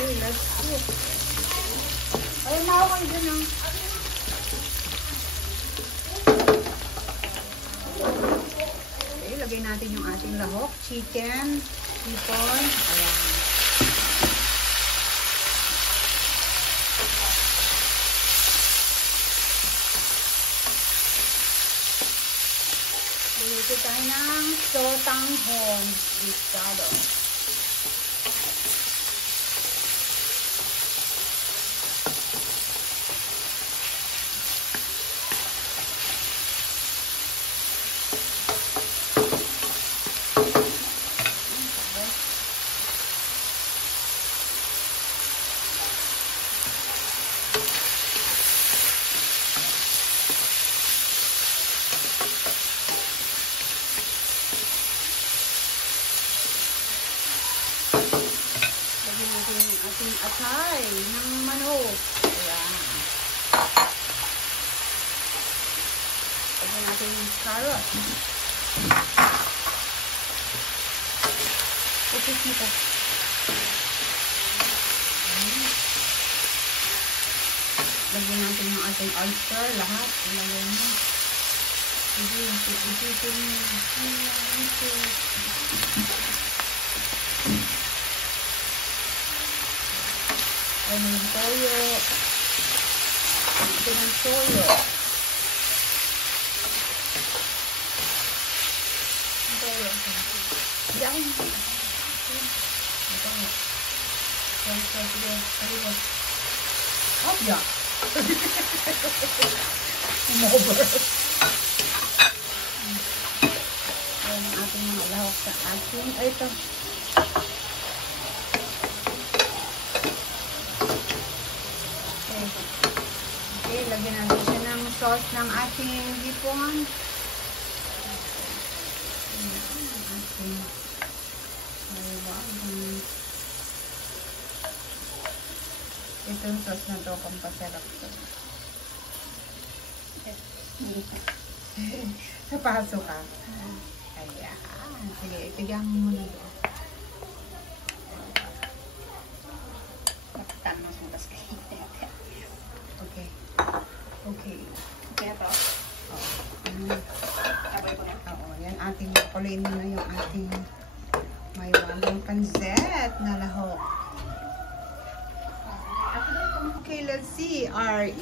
Okay, let's cook. Ay, mawakay dyan ah. Okay, lagay natin yung ating lahok, chicken, hipon. Ayan. Luluto tayo ng sotanghon guisado. Atay ng manok. Ayan. Lagyan natin yung carrot. Upis nito. Lagyan natin yung ating oyster. Lahat. Lagyan mo. Ipitin mo. Ayan yung toyo. Ito ng toyo. Ang toyo. Diyan. Ito nga. Sige. Oh, yeah. Umover. Ayan ang ating mga lahok sa ating. Ay, ito. Okay, lagyan natin siya ng sauce ng ating hipon. Itong sauce na to, pampasarap to. Napasok ka. Ayan. Sige, itigyan mo muna ito. Okay. Okay. Kaya to? Oo. Yan ating kuloyin na yung ating may walang pansit na lahok. Okay, let's see. Our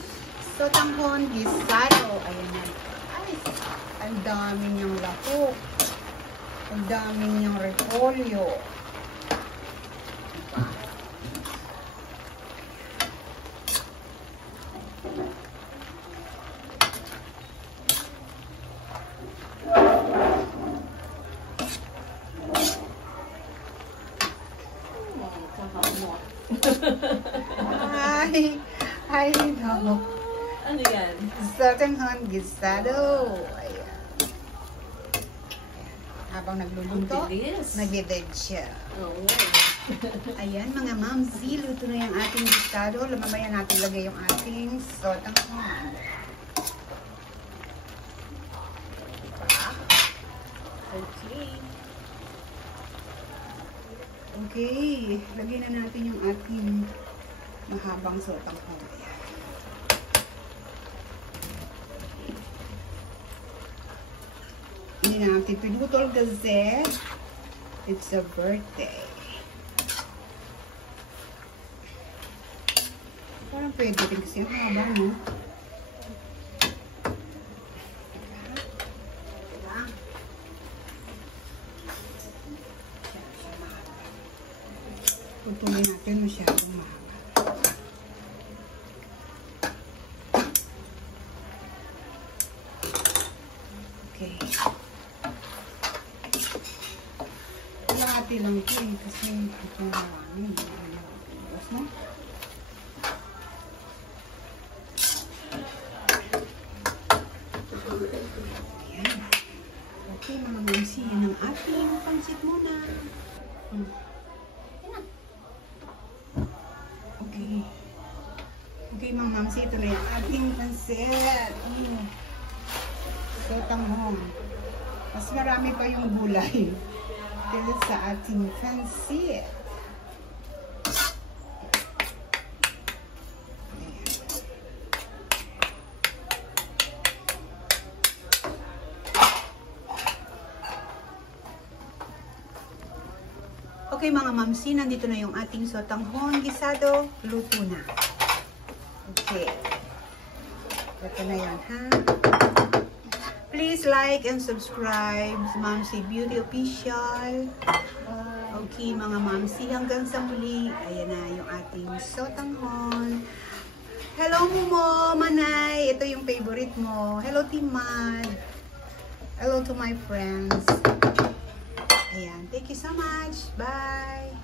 sotanghon guisado. Ayan yan. Ay, ang dami niyang lahok. Ang dami niyang repolyo. Ay, no. Ano yan? Sotanghon guisado. Ayan. Habang nagluluto, nagdided siya. Oo. Ayan, mga mamsi, luto na yung ating guisado. Mamaya natin lagay yung ating sotanghon. Okay. Okay, lagyan na natin yung ating mahabang sotanghon. Hindi natin pinutol kasi it's a birthday. Parang pwede rin kasi ang habang, no? Putulin natin masyadong mahaba. Okay. Kalahati lang ito eh, kasi ito na marami. Tapos na. Ayan. Okay, mga mamsi, yan ang ating pansit muna. Okay. Okay, mga mamsi, ito na yung ating pansit. Sotanghon. Mas marami pa yung gulay. Dito sa ating pansit. Okay mga mamsi, nandito na yung ating sotanghon gisado. Luto na. Okay. Ito na yan, ha? Please like and subscribe sa Mamsi Beauty Official. Okay mga mamsi, hanggang sa muli. Ayan na yung ating sotanghon. Hello Momo, Manay. Ito yung favorite mo. Hello Timad. Hello to my friends. Ayan. Thank you so much. Bye.